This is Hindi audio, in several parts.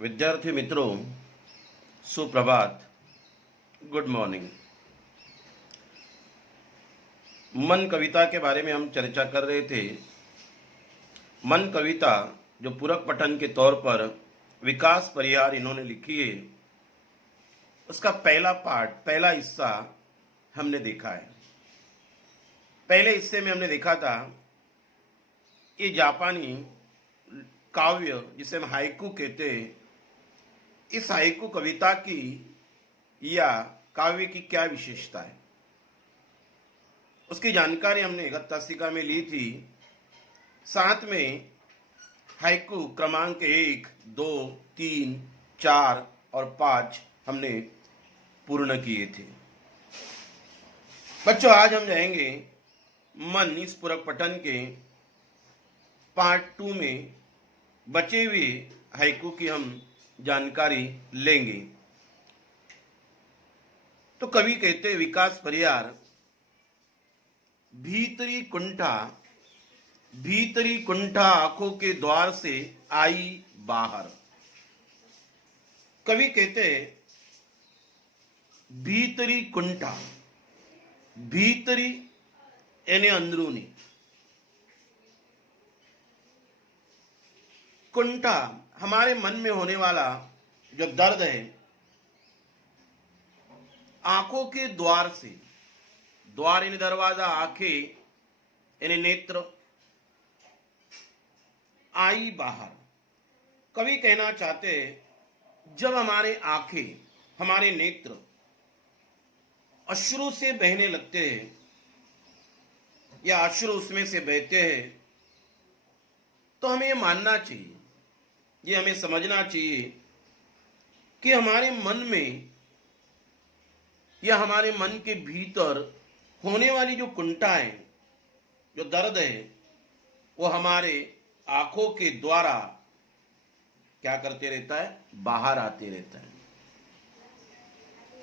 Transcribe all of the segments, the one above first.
विद्यार्थी मित्रों, सुप्रभात, गुड मॉर्निंग। मन कविता के बारे में हम चर्चा कर रहे थे। मन कविता जो पूरक पठन के तौर पर विकास परिहार इन्होंने लिखी है, उसका पहला पार्ट, पहला हिस्सा हमने देखा है। पहले हिस्से में हमने देखा था ये जापानी काव्य जिसे हम हाइकू कहते हैं, इस हाइकू कविता की या काव्य की क्या विशेषता है, उसकी जानकारी हमने गत्तासिका में ली थी। साथ में हाइकू क्रमांक 1, 2, 3, 4 और 5 हमने पूर्ण किए थे। बच्चों, आज हम जाएंगे मन इस पूरक पठन के पार्ट 2 में बचे हुए हाइकू की हम जानकारी लेंगे। तो कवि कहते विकास परिहार, भीतरी कुंठा आंखों के द्वार से आई बाहर। कवि कहते भीतरी कुंठा, भीतरी यानी अंदरूनी, कुंठा हमारे मन में होने वाला जो दर्द है, आंखों के द्वार से, द्वार यानी दरवाजा, आंखें यानी नेत्र, आई बाहर। कवि कहना चाहते जब हमारे आंखें, हमारे नेत्र अश्रु से बहने लगते हैं या अश्रु उसमें से बहते हैं, तो हमें यह मानना चाहिए, ये हमें समझना चाहिए कि हमारे मन में या हमारे मन के भीतर होने वाली जो कुंठा है, जो दर्द है, वो हमारे आंखों के द्वारा क्या करते रहता है, बाहर आते रहता है।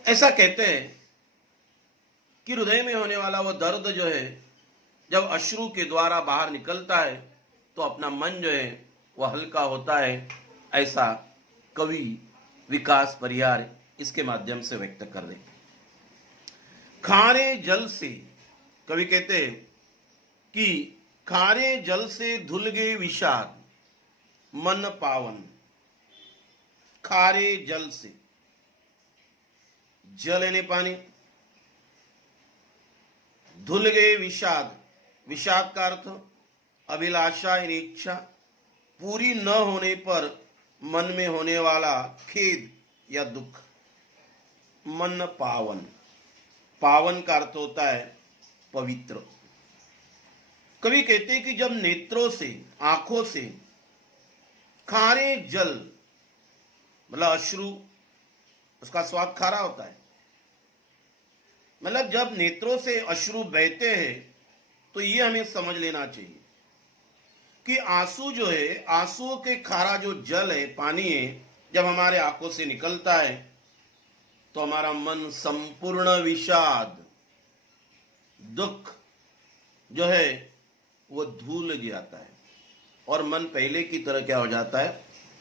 ऐसा कहते हैं कि हृदय में होने वाला वो दर्द जो है, जब अश्रु के द्वारा बाहर निकलता है तो अपना मन जो है वह हल्का होता है। ऐसा कवि विकास परिहार इसके माध्यम से व्यक्त कर रहे। खारे जल से, कवि कहते हैं कि खारे जल से धुल गए विषाद मन पावन। खारे जल से, जल यानी पानी, धुल गए विषाद, विषाद का अर्थ अभिलाषा यानी इच्छा, पूरी न होने पर मन में होने वाला खेद या दुख। मन पावन, पावन का अर्थ होता है पवित्र। कवि कहते हैं कि जब नेत्रों से, आंखों से खारे जल, मतलब अश्रु, उसका स्वाद खारा होता है, मतलब जब नेत्रों से अश्रु बहते हैं तो ये हमें समझ लेना चाहिए कि आंसू जो है, आंसुओं के खारा जो जल है, पानी है, जब हमारे आंखों से निकलता है तो हमारा मन संपूर्ण विषाद, दुख जो है वो धूल जाता है और मन पहले की तरह क्या हो जाता है,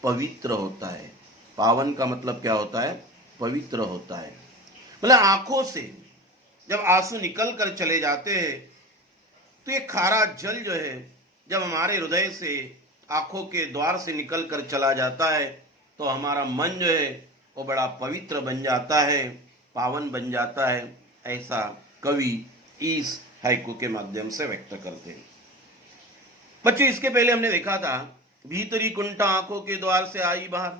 पवित्र होता है। पावन का मतलब क्या होता है, पवित्र होता है। मतलब आंखों से जब आंसू निकल कर चले जाते हैं तो ये खारा जल जो है, जब हमारे हृदय से, आंखों के द्वार से निकल कर चला जाता है तो हमारा मन जो है वो बड़ा पवित्र बन जाता है, पावन बन जाता है। ऐसा कवि इस हाइकू के माध्यम से व्यक्त करते हैं। बच्चों, इसके पहले हमने देखा था भीतरी कुंठा आंखों के द्वार से आई बाहर,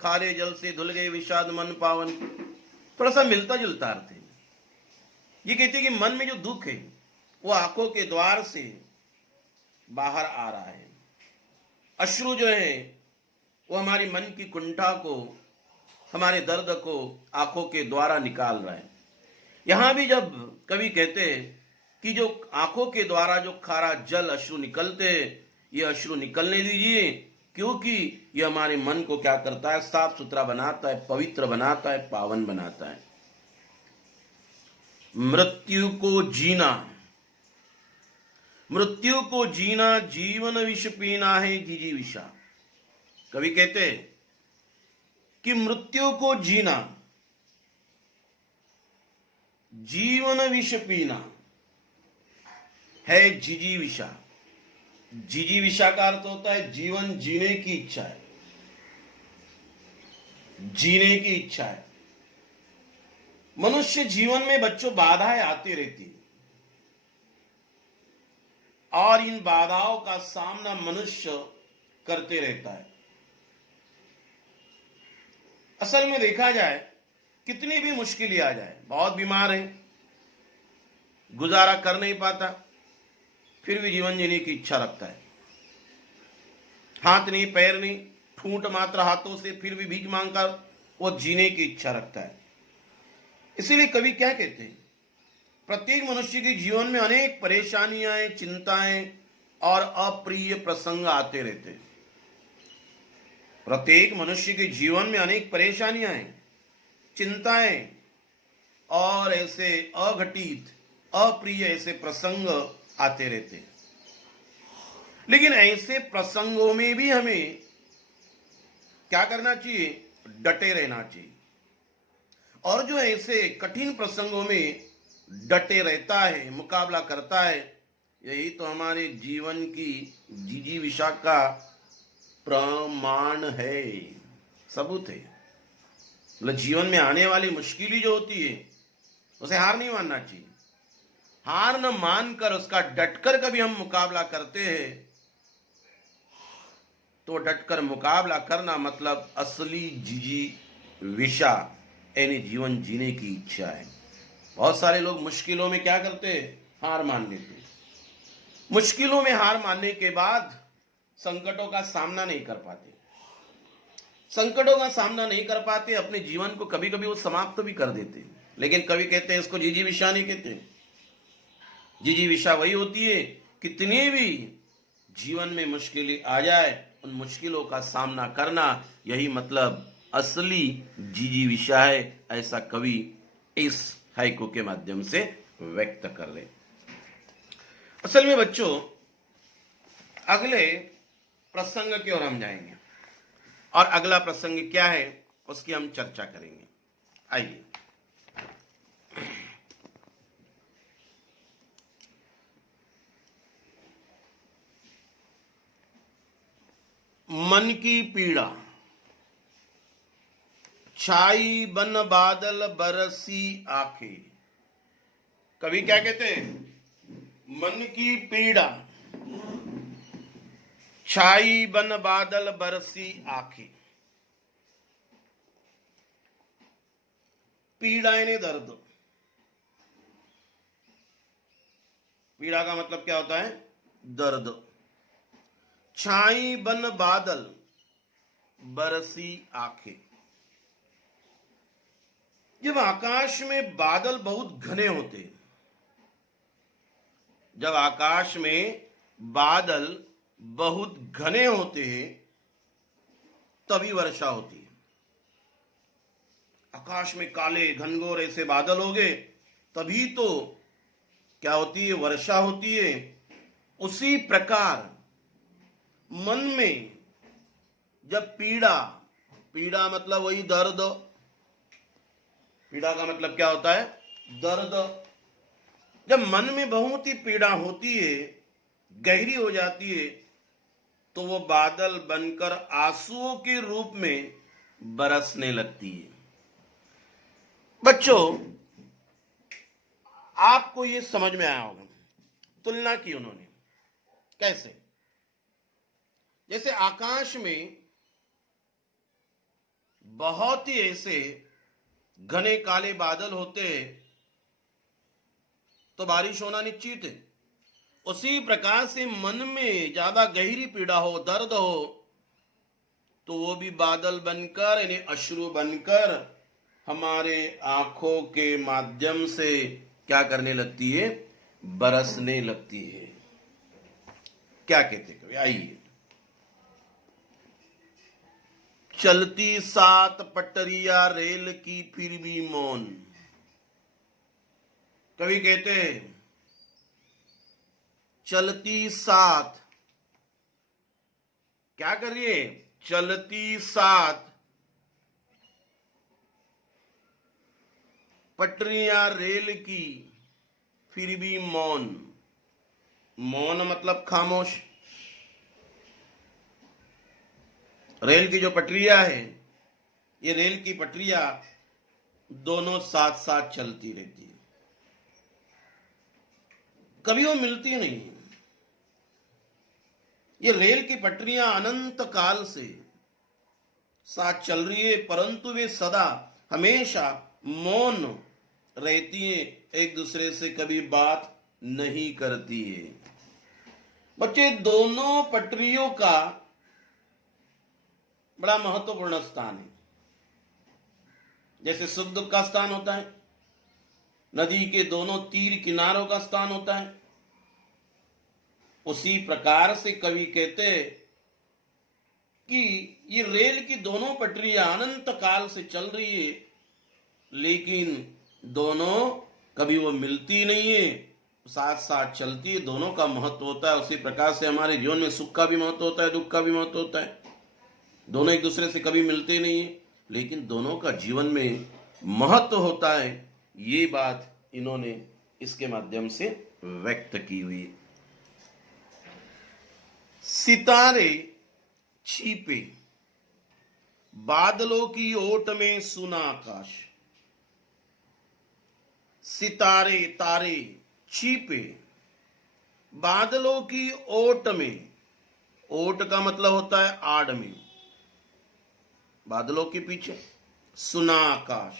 खारे जल से धुल गए विषाद मन पावन। थोड़ा सा मिलता जुलता अर्थ है। ये कहते हैं कि मन में जो दुख है वो आंखों के द्वार से बाहर आ रहा है। अश्रु जो है वो हमारी मन की कुंठा को, हमारे दर्द को आंखों के द्वारा निकाल रहा है। यहां भी जब कवि कहते हैं कि जो आंखों के द्वारा जो खारा जल अश्रु निकलते, ये अश्रु निकलने दीजिए, क्योंकि ये हमारे मन को क्या करता है, साफ सुथरा बनाता है, पवित्र बनाता है, पावन बनाता है। मृत्यु को जीना, मृत्यु को जीना जीवन विष पीना है जिजीविषा। कवि कहते कि मृत्यु को जीना, जीवन विष पीना है जिजीविषा। जिजीविषा का अर्थ होता है जीवन जीने की इच्छा है, जीने की इच्छा है। मनुष्य जीवन में बच्चों बाधाएं आती रहती है और इन बाधाओं का सामना मनुष्य करते रहता है। असल में देखा जाए, कितनी भी मुश्किलें आ जाए, बहुत बीमार है, गुजारा कर नहीं पाता, फिर भी जीवन जीने की इच्छा रखता है। हाथ नहीं, पैर नहीं, ठूंठ मात्र हाथों से, फिर भी भीख मांगकर वो जीने की इच्छा रखता है। इसीलिए कवि क्या कहते हैं, प्रत्येक मनुष्य के जीवन में अनेक परेशानियां, चिंताएं और अप्रिय प्रसंग आते रहते हैं। प्रत्येक मनुष्य के जीवन में अनेक परेशानियां हैं, चिंताएं और ऐसे अघटित अप्रिय ऐसे प्रसंग आते रहते हैं। लेकिन ऐसे प्रसंगों में भी हमें क्या करना चाहिए, डटे रहना चाहिए। और जो ऐसे कठिन प्रसंगों में डटे रहता है, मुकाबला करता है, यही तो हमारे जीवन की जिजीविषा का प्रमाण है, सबूत है। मतलब जीवन में आने वाली मुश्किलें जो होती है उसे हार नहीं मानना चाहिए। हार न मानकर उसका डटकर कभी हम मुकाबला करते हैं तो डटकर मुकाबला करना मतलब असली जिजीविषा यानी जीवन जीने की इच्छा है। बहुत सारे लोग मुश्किलों में क्या करते हैं, हार मान लेते हैं। मुश्किलों में हार मानने के बाद संकटों का सामना नहीं कर पाते, संकटों का सामना नहीं कर पाते, अपने जीवन को कभी कभी वो समाप्त भी कर देते हैं। लेकिन कवि कहते हैं इसको जिजीविषा नहीं कहते। जिजीविषा वही होती है, कितनी भी जीवन में मुश्किलें आ जाए उन मुश्किलों का सामना करना, यही मतलब असली जिजीविषा है। ऐसा कवि इस हाइकू के माध्यम से व्यक्त कर रहे। असल में बच्चों, अगले प्रसंग की ओर हम जाएंगे और अगला प्रसंग क्या है उसकी हम चर्चा करेंगे। आइए, मन की पीड़ा, छाई बन बादल बरसी आंखें। कवि क्या कहते हैं, मन की पीड़ा, छाई बन बादल बरसी आंखें। पीड़ा यानी दर्द। पीड़ा का मतलब क्या होता है, दर्द। छाई बन बादल बरसी आंखें। जब आकाश में बादल बहुत घने होते हैं, जब आकाश में बादल बहुत घने होते हैं तभी वर्षा होती है। आकाश में काले घनघोर ऐसे बादल हो गए तभी तो क्या होती है, वर्षा होती है। उसी प्रकार मन में जब पीड़ा, पीड़ा मतलब वही दर्द, पीड़ा का मतलब क्या होता है, दर्द। जब मन में बहुत ही पीड़ा होती है, गहरी हो जाती है, तो वो बादल बनकर आंसुओं के रूप में बरसने लगती है। बच्चों, आपको ये समझ में आया होगा, तुलना की उन्होंने। कैसे, जैसे आकाश में बहुत ही ऐसे घने काले बादल होते हैं तो बारिश होना निश्चित है। उसी प्रकार से मन में ज्यादा गहरी पीड़ा हो, दर्द हो, तो वो भी बादल बनकर यानी अश्रु बनकर हमारे आंखों के माध्यम से क्या करने लगती है, बरसने लगती है। क्या कहते कवि, आइए। चलती 7 पटरिया रेल की फिर भी मौन। कवि कहते हैं चलती 7, क्या करिए, चलती 7 पटरियां रेल की, फिर भी मौन। मौन मतलब खामोश। रेल की जो पटरियां है, ये रेल की पटरियां दोनों साथ साथ चलती रहती है, कभी वो मिलती नहीं। ये रेल की पटरियां अनंत काल से साथ चल रही है, परंतु वे सदा हमेशा मौन रहती है, एक दूसरे से कभी बात नहीं करती है। बच्चे, दोनों पटरियों का बड़ा महत्वपूर्ण स्थान है। जैसे सुख दुख का स्थान होता है, नदी के दोनों तीर किनारों का स्थान होता है, उसी प्रकार से कवि कहते कि ये रेल की दोनों पटरियां अनंत काल से चल रही है, लेकिन दोनों कभी वो मिलती नहीं है, साथ साथ चलती है। दोनों का महत्व होता है। उसी प्रकार से हमारे जीवन में सुख का भी महत्व होता है, दुख का भी महत्व होता है। दोनों एक दूसरे से कभी मिलते नहीं है, लेकिन दोनों का जीवन में महत्व होता है। ये बात इन्होंने इसके माध्यम से व्यक्त की हुई है। सितारे छिपे, बादलों की ओट में सुना आकाश। सितारे तारे छिपे, बादलों की ओट में। ओट का मतलब होता है आड़ में, बादलों के पीछे सुना आकाश।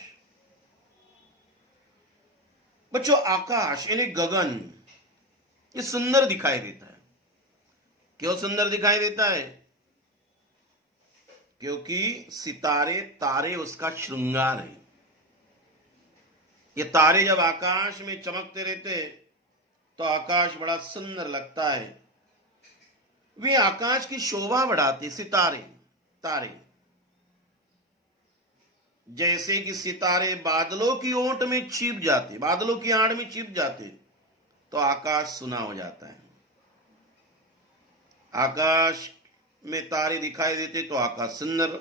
बच्चों, आकाश यानी गगन, ये सुंदर दिखाई देता है। क्यों सुंदर दिखाई देता है? क्योंकि सितारे तारे उसका श्रृंगार है। ये तारे जब आकाश में चमकते रहते तो आकाश बड़ा सुंदर लगता है। वे आकाश की शोभा बढ़ाते, सितारे तारे। जैसे कि सितारे बादलों की ओट में छिप जाते, बादलों की आड़ में छिप जाते, तो आकाश सुना हो जाता है। आकाश में तारे दिखाई देते तो आकाश सुंदर,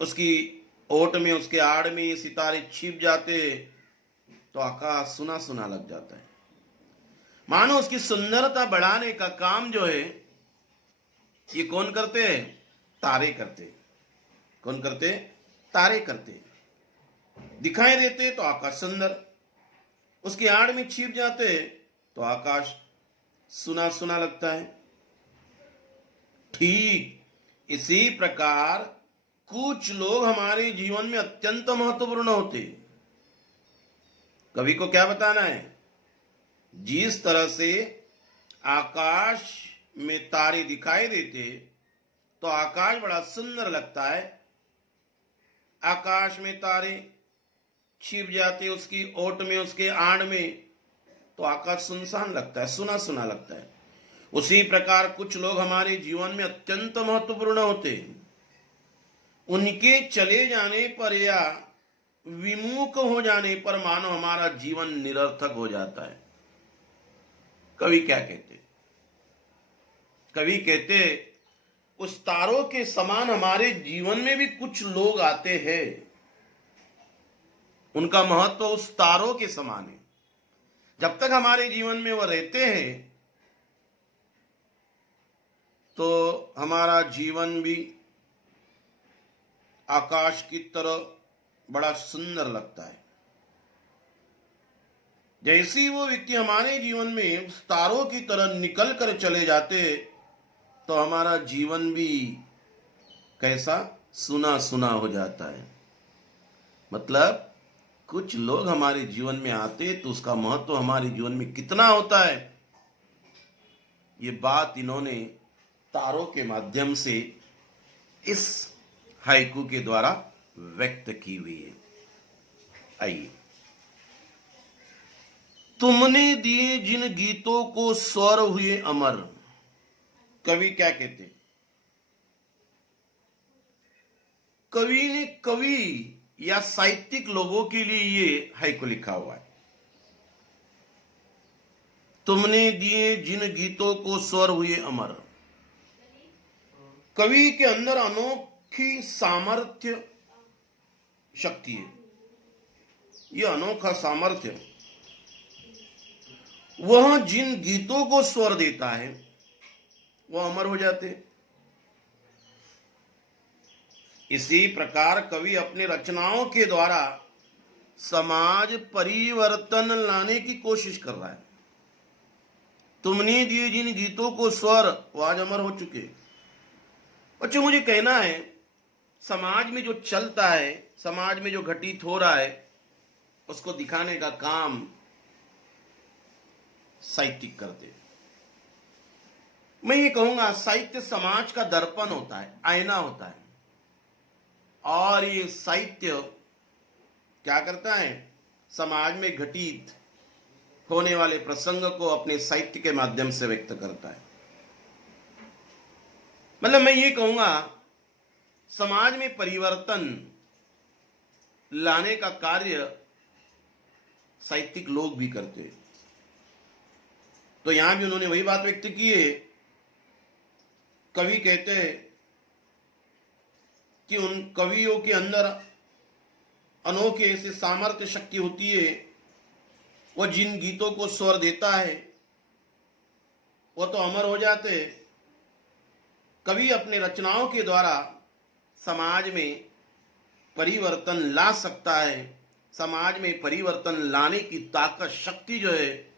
उसकी ओट में, उसके आड़ में ये सितारे छिप जाते तो आकाश सुना सुना लग जाता है। मानो उसकी सुंदरता बढ़ाने का काम जो है, ये कौन करते हैं? तारे करते। कौन करते? तारे करते। दिखाई देते तो आकाश सुंदर, उसकी आड़ में छिप जाते तो आकाश सुना सुना लगता है। ठीक इसी प्रकार कुछ लोग हमारे जीवन में अत्यंत महत्वपूर्ण होते। कवि को क्या बताना है? जिस तरह से आकाश में तारे दिखाई देते तो आकाश बड़ा सुंदर लगता है, आकाश में तारे छिप जाते उसकी ओट में, उसके आड़ में, तो आकाश सुनसान लगता है, सुना सुना लगता है। उसी प्रकार कुछ लोग हमारे जीवन में अत्यंत महत्वपूर्ण होते। उनके चले जाने पर या विमुख हो जाने पर मानो हमारा जीवन निरर्थक हो जाता है। कवि क्या कहते? कवि कहते, उस तारों के समान हमारे जीवन में भी कुछ लोग आते हैं, उनका महत्व उस तारों के समान है। जब तक हमारे जीवन में वो रहते हैं तो हमारा जीवन भी आकाश की तरह बड़ा सुंदर लगता है। जैसे ही वो व्यक्ति हमारे जीवन में उस तारों की तरह निकल कर चले जाते तो हमारा जीवन भी कैसा? सुना सुना हो जाता है। मतलब कुछ लोग हमारे जीवन में आते तो उसका महत्व हमारे जीवन में कितना होता है, ये बात इन्होंने तारों के माध्यम से इस हाइकू के द्वारा व्यक्त की हुई है। आइए, तुमने दिए जिन गीतों को स्वर हुए अमर। कवि क्या कहते? कवि ने कवि या साहित्यिक लोगों के लिए ये हाइकू लिखा हुआ है। तुमने दिए जिन गीतों को स्वर हुए अमर। कवि के अंदर अनोखी सामर्थ्य शक्ति है। ये अनोखा सामर्थ्य वह जिन गीतों को स्वर देता है वह अमर हो जाते हैं। इसी प्रकार कवि अपने रचनाओं के द्वारा समाज परिवर्तन लाने की कोशिश कर रहा है। तुमने दिए जिन गीतों को स्वर वो आज अमर हो चुके। बच्चों, मुझे कहना है समाज में जो चलता है, समाज में जो घटित हो रहा है, उसको दिखाने का काम साहित्यिक करते हैं। मैं ये कहूंगा साहित्य समाज का दर्पण होता है, आईना होता है। और ये साहित्य क्या करता है? समाज में घटित होने वाले प्रसंग को अपने साहित्य के माध्यम से व्यक्त करता है। मतलब मैं ये कहूंगा समाज में परिवर्तन लाने का कार्य साहित्यिक लोग भी करते हैं। तो यहां भी उन्होंने वही बात व्यक्त की है। कवि कहते हैं कि उन कवियों के अंदर अनोखे ऐसे सामर्थ्य शक्ति होती है, वह जिन गीतों को स्वर देता है वह तो अमर हो जाते। कवि अपने रचनाओं के द्वारा समाज में परिवर्तन ला सकता है। समाज में परिवर्तन लाने की ताकत, शक्ति जो है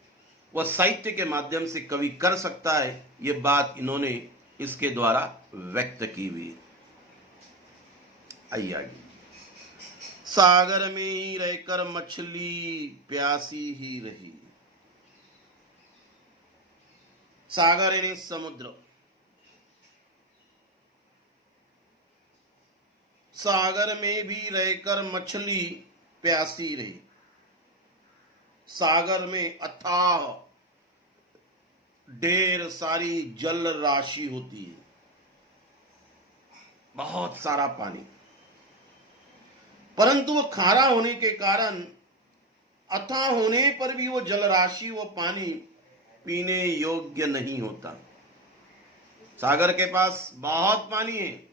वह साहित्य के माध्यम से कवि कर सकता है। ये बात इन्होंने इसके द्वारा व्यक्त की हुई। आइए आगे। सागर में ही रहकर मछली प्यासी ही रही। सागर यानी समुद्र। सागर में भी रहकर मछली प्यासी रही। सागर में अथाह ढेर सारी जल राशि होती है, बहुत सारा पानी, परंतु वो खारा होने के कारण, अथाह होने पर भी वो जल राशि, वो पानी पीने योग्य नहीं होता। सागर के पास बहुत पानी है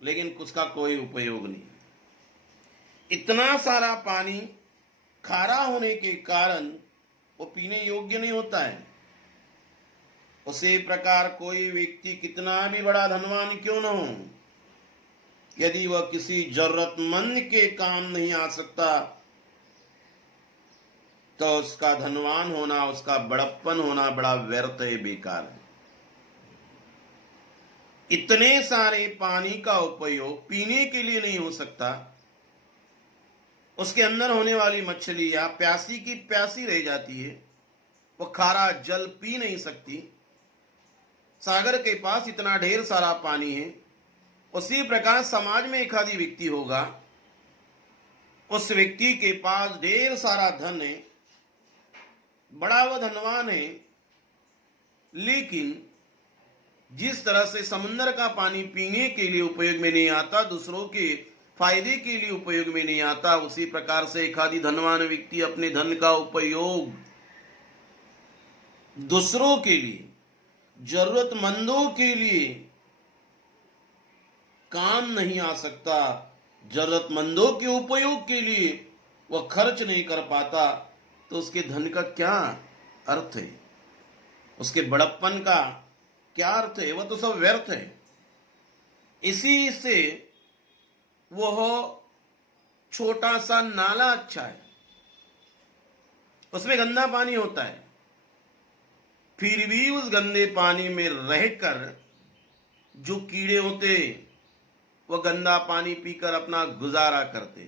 लेकिन उसका कोई उपयोग नहीं। इतना सारा पानी खारा होने के कारण वो पीने योग्य नहीं होता है। उसी प्रकार कोई व्यक्ति कितना भी बड़ा धनवान क्यों न हो, यदि वह किसी जरूरतमंद के काम नहीं आ सकता तो उसका धनवान होना, उसका बड़प्पन होना बड़ा व्यर्थ है, बेकार है। इतने सारे पानी का उपयोग पीने के लिए नहीं हो सकता, उसके अंदर होने वाली मछलियां प्यासी की प्यासी रह जाती है, वो खारा जल पी नहीं सकती। सागर के पास इतना ढेर सारा पानी है। उसी प्रकार समाज में एक आदि व्यक्ति होगा, उस व्यक्ति के पास ढेर सारा धन है, बड़ा वह धनवान है, लेकिन जिस तरह से समुद्र का पानी पीने के लिए उपयोग में नहीं आता, दूसरों के फायदे के लिए उपयोग में नहीं आता, उसी प्रकार से एक आदि धनवान व्यक्ति अपने धन का उपयोग दूसरों के लिए, जरूरतमंदों के लिए काम नहीं आ सकता, जरूरतमंदों के उपयोग के लिए वह खर्च नहीं कर पाता, तो उसके धन का क्या अर्थ है? उसके बड़प्पन का क्या अर्थ है? वह तो सब व्यर्थ है। इसी से वह छोटा सा नाला अच्छा है, उसमें गंदा पानी होता है, फिर भी उस गंदे पानी में रहकर जो कीड़े होते वह गंदा पानी पीकर अपना गुजारा करते।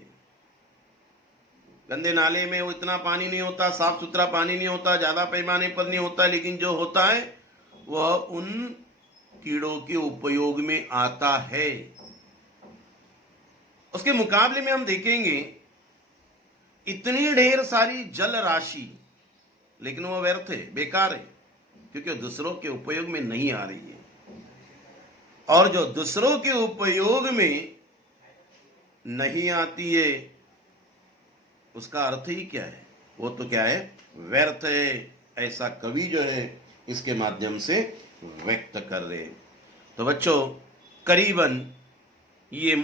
गंदे नाले में वो इतना पानी नहीं होता, साफ सुथरा पानी नहीं होता, ज्यादा पैमाने पर नहीं होता, लेकिन जो होता है वह उन कीड़ों के उपयोग में आता है। उसके मुकाबले में हम देखेंगे इतनी ढेर सारी जल राशि, लेकिन वह व्यर्थ है, बेकार है, क्योंकि दूसरों के उपयोग में नहीं आ रही है। और जो दूसरों के उपयोग में नहीं आती है उसका अर्थ ही क्या है? वो तो क्या है? व्यर्थ है। ऐसा कवि जो है इसके माध्यम से व्यक्त कर रहे। तो बच्चों, करीबन ये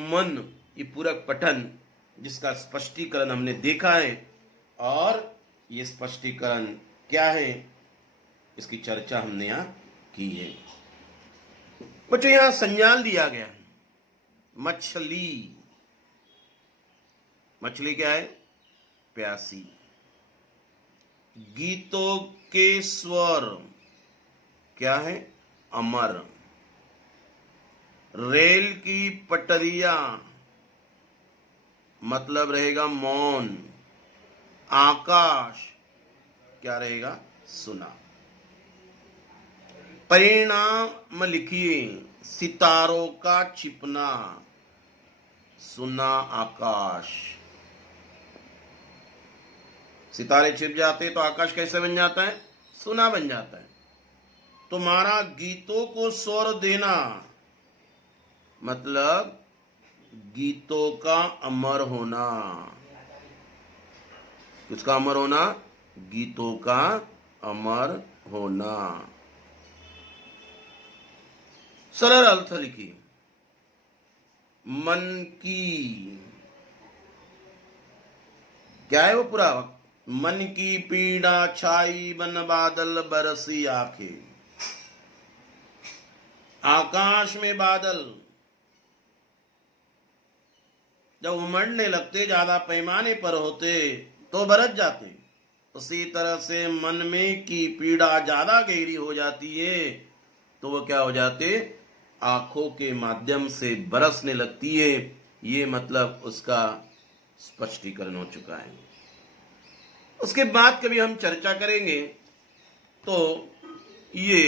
पूरक पठन जिसका स्पष्टीकरण हमने देखा है, और ये स्पष्टीकरण क्या है इसकी चर्चा हमने यहां की है। बच्चों, यहां संज्ञान दिया गया है मछली। मछली क्या है? प्यासी। गीतों के स्वर क्या है? अमर। रेल की पटरियां मतलब रहेगा मौन। आकाश क्या रहेगा? सुना। परिणाम लिखिए, सितारों का छिपना, सुना आकाश। सितारे छिप जाते तो आकाश कैसे बन जाता है? सुना बन जाता है। तुम्हारा गीतों को स्वर देना मतलब गीतों का अमर होना। किसका अमर होना? गीतों का अमर होना। सरल अर्थ लिखिए, मन की क्या है वो पूरा? मन की पीड़ा छाई बन बादल बरसी आंखें। आकाश में बादल जब उमड़ने लगते, ज्यादा पैमाने पर होते तो बरस जाते। उसी तरह से मन में की पीड़ा ज्यादा गहरी हो जाती है तो वो क्या हो जाते? आंखों के माध्यम से बरसने लगती है। ये मतलब उसका स्पष्टीकरण हो चुका है। उसके बाद कभी हम चर्चा करेंगे। तो ये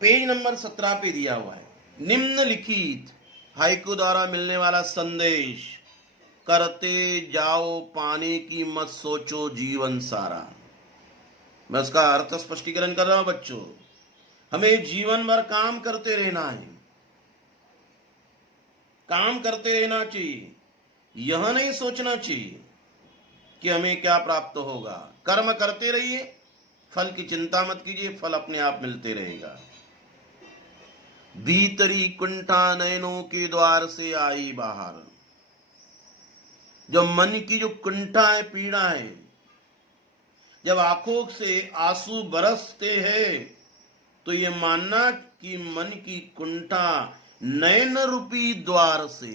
पेज नंबर 17 पे दिया हुआ है, निम्नलिखित हाइकू द्वारा मिलने वाला संदेश करते जाओ, पाने की मत सोचो जीवन सारा। मैं उसका अर्थ स्पष्टीकरण कर रहा हूं बच्चों। हमें जीवन भर काम करते रहना है, काम करते रहना चाहिए। यह नहीं सोचना चाहिए कि हमें क्या प्राप्त होगा। कर्म करते रहिए, फल की चिंता मत कीजिए, फल अपने आप मिलते रहेगा। भीतरी कुंठा नयनों के द्वार से आई बाहर। जो मन की जो कुंठा है, पीड़ा है, जब आंखों से आंसू बरसते हैं तो ये मानना कि मन की कुंठा नयन रूपी द्वार से,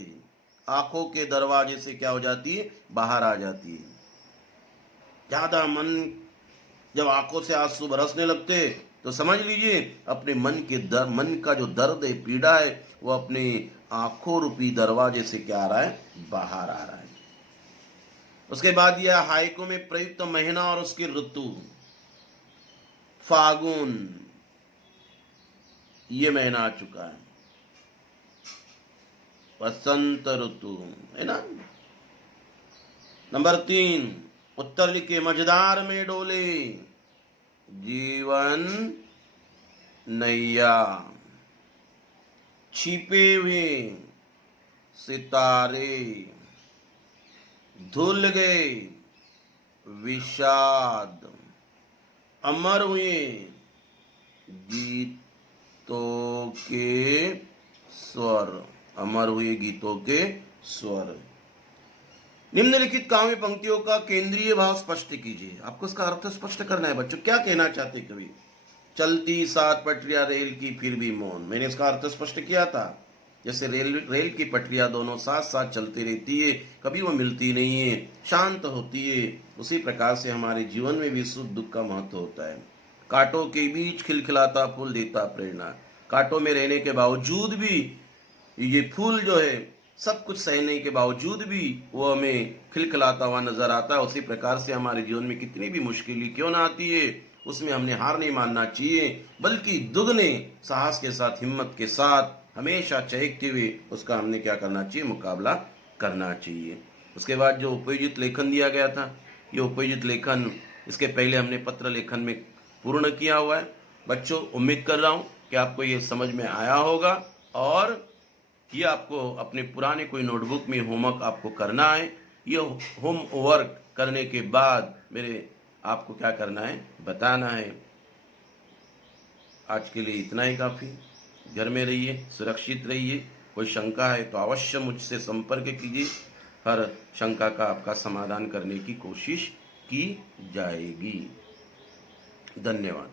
आंखों के दरवाजे से क्या हो जाती है? बाहर आ जाती है। ज्यादा मन जब आंखों से आंसू बरसने लगते तो समझ लीजिए अपने मन का जो दर्द है, पीड़ा है, वो अपने आंखों रूपी दरवाजे से क्या आ रहा है? बाहर आ रहा है। उसके बाद यह हाइकू में प्रयुक्त महीना और उसकी ऋतु, फागुन ये महीना आ चुका है। वसंत ऋतु है ना। नंबर 3 उत्तर लिखे, मझधार में डोले जीवन नैया, छिपे हुए सितारे, धुल गए विषाद, अमर हुए गीतों के स्वर, अमर हुए गीतों के स्वर। निम्नलिखित काव्य पंक्तियों का केंद्रीय भाव स्पष्ट कीजिए। आपको इसका अर्थ स्पष्ट करना है बच्चों। क्या कहना चाहते कवि? चलती 7 पटरियां रेल की फिर भी मौन। मैंने इसका अर्थ स्पष्ट किया था। जैसे रेल की पटरियां दोनों साथ साथ चलती रहती है, कभी वो मिलती नहीं है, शांत होती है, उसी प्रकार से हमारे जीवन में भी सुख दुख का महत्व होता है। कांटों के बीच खिलखिलाता फूल देता प्रेरणा। कांटों में रहने के बावजूद भी ये फूल जो है, सब कुछ सहने के बावजूद भी वो हमें खिलखिलाता हुआ नजर आता है। उसी प्रकार से हमारे जीवन में कितनी भी मुश्किलें क्यों ना आती है, उसमें हमने हार नहीं मानना चाहिए, बल्कि दुगने साहस के साथ, हिम्मत के साथ, हमेशा चहकते हुए उसका हमने क्या करना चाहिए? मुकाबला करना चाहिए। उसके बाद जो उपयोजित लेखन दिया गया था, ये उपयोजित लेखन इसके पहले हमने पत्र लेखन में पूर्ण किया हुआ है। बच्चों, उम्मीद कर रहा हूँ कि आपको ये समझ में आया होगा, और ये आपको अपने पुराने कोई नोटबुक में होमवर्क आपको करना है। ये होमवर्क करने के बाद मेरे आपको क्या करना है? बताना है। आज के लिए इतना ही काफ़ी। घर में रहिए, सुरक्षित रहिए, कोई शंका है तो अवश्य मुझसे संपर्क कीजिए। हर शंका का आपका समाधान करने की कोशिश की जाएगी। धन्यवाद।